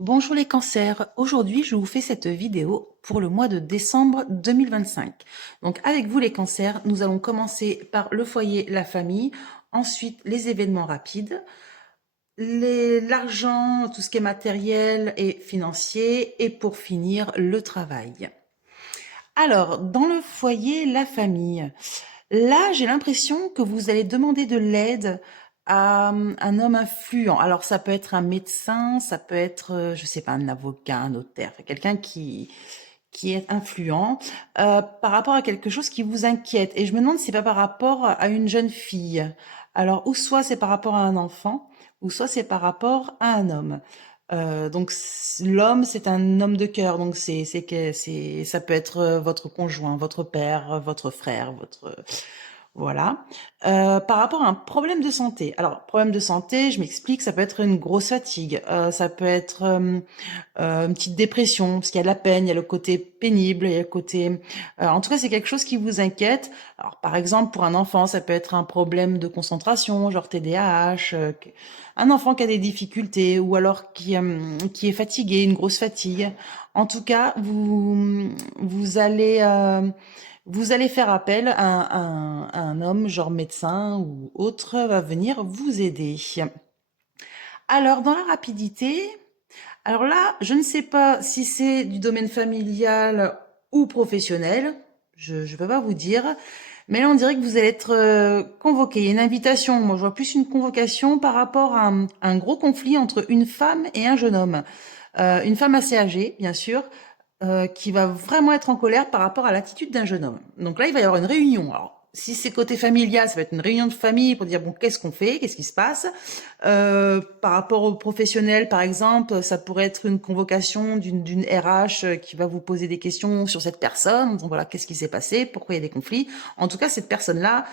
Bonjour les cancers, aujourd'hui je vous fais cette vidéo pour le mois de décembre 2025. Donc avec vous les cancers, nous allons commencer par le foyer, la famille, ensuite les événements rapides, l'argent, tout ce qui est matériel et financier, et pour finir le travail. Alors dans le foyer, la famille, là j'ai l'impression que vous allez demander de l'aide à un homme influent. Alors ça peut être un médecin, ça peut être, je sais pas, un avocat, un notaire, enfin, quelqu'un qui est influent par rapport à quelque chose qui vous inquiète. Et je me demande si c'est pas par rapport à une jeune fille. Alors, ou soit c'est par rapport à un enfant, ou soit c'est par rapport à un homme. Donc l'homme, c'est un homme de cœur, donc ça peut être votre conjoint, votre père, votre frère, votre voilà. Par rapport à un problème de santé. Alors, problème de santé, je m'explique, ça peut être une grosse fatigue, ça peut être une petite dépression, parce qu'il y a de la peine, il y a le côté pénible, il y a le côté... en tout cas, c'est quelque chose qui vous inquiète. Alors, par exemple, pour un enfant, ça peut être un problème de concentration, genre TDAH, un enfant qui a des difficultés, ou alors qui est fatigué, une grosse fatigue. En tout cas, vous allez faire appel à un homme, genre médecin ou autre, va venir vous aider. Alors, dans la rapidité, alors là, je ne sais pas si c'est du domaine familial ou professionnel, je ne peux pas vous dire, mais là on dirait que vous allez être convoqué. Il y a une invitation, moi je vois plus une convocation par rapport à un gros conflit entre une femme et un jeune homme. Une femme assez âgée, bien sûr, qui va vraiment être en colère par rapport à l'attitude d'un jeune homme. Donc là, il va y avoir une réunion. Alors, si c'est côté familial, ça va être une réunion de famille pour dire bon, qu'est-ce qu'on fait, qu'est-ce qui se passe. Par rapport aux professionnels, par exemple, ça pourrait être une convocation d'une RH qui va vous poser des questions sur cette personne. Donc voilà, qu'est-ce qui s'est passé, pourquoi il y a des conflits. En tout cas, cette personne-là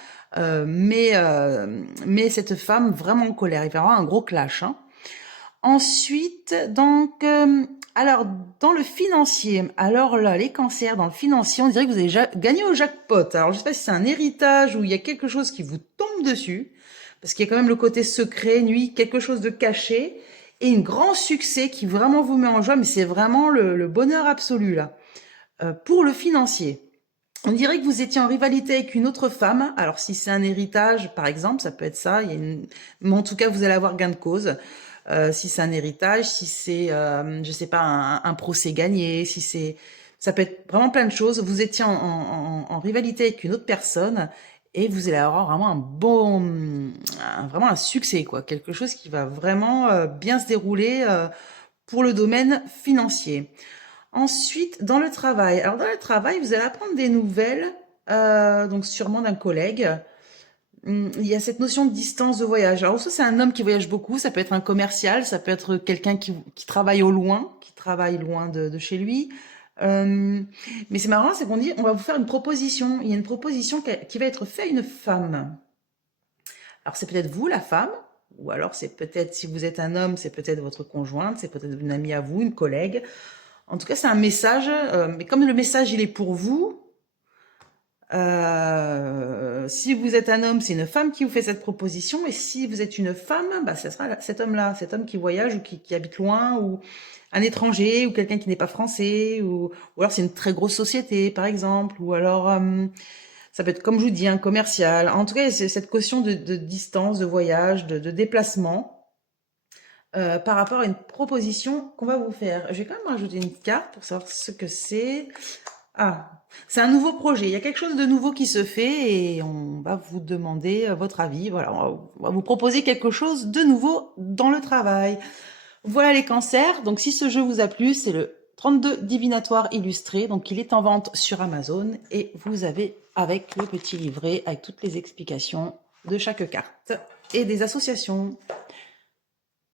met cette femme vraiment en colère. Il va y avoir un gros clash. Hein. Ensuite, donc, alors, dans le financier, alors là, les cancers, dans le financier, on dirait que vous avez gagné au jackpot. Alors, je sais pas si c'est un héritage ou il y a quelque chose qui vous tombe dessus, parce qu'il y a quand même le côté secret, nuit, quelque chose de caché, et un grand succès qui vraiment vous met en joie, mais c'est vraiment le bonheur absolu, là. Pour le financier. On dirait que vous étiez en rivalité avec une autre femme. Alors, si c'est un héritage, par exemple, ça peut être ça. Mais en tout cas, vous allez avoir gain de cause. Si c'est un héritage, si c'est, je sais pas, un procès gagné, si c'est, ça peut être vraiment plein de choses. Vous étiez en rivalité avec une autre personne et vous allez avoir vraiment vraiment un succès, quoi. Quelque chose qui va vraiment bien se dérouler pour le domaine financier. Ensuite, dans le travail. Alors, dans le travail, vous allez apprendre des nouvelles, donc sûrement d'un collègue. Il y a cette notion de distance de voyage. Alors, ça, c'est un homme qui voyage beaucoup. Ça peut être un commercial, ça peut être quelqu'un qui travaille au loin, qui travaille loin de chez lui. Mais c'est marrant, c'est qu'on dit, on va vous faire une proposition. Il y a une proposition qui va être faite à une femme. Alors, c'est peut-être vous, la femme, ou alors c'est peut-être, si vous êtes un homme, c'est peut-être votre conjointe, c'est peut-être une amie à vous, une collègue. En tout cas, c'est un message, mais comme le message, il est pour vous, si vous êtes un homme, c'est une femme qui vous fait cette proposition, et si vous êtes une femme, bah, ce sera cet homme-là, cet homme qui voyage ou qui habite loin, ou un étranger, ou quelqu'un qui n'est pas français, ou alors c'est une très grosse société, par exemple, ou alors ça peut être, comme je vous dis, un commercial. En tout cas, c'est cette caution de distance, de voyage, de déplacement. Par rapport à une proposition qu'on va vous faire. Je vais quand même rajouter une carte pour savoir ce que c'est. Ah, c'est un nouveau projet. Il y a quelque chose de nouveau qui se fait et on va vous demander votre avis. Voilà, on va vous proposer quelque chose de nouveau dans le travail. Voilà les cancers. Donc si ce jeu vous a plu, c'est le 32 divinatoire illustré. Donc il est en vente sur Amazon et vous avez avec le petit livret avec toutes les explications de chaque carte et des associations.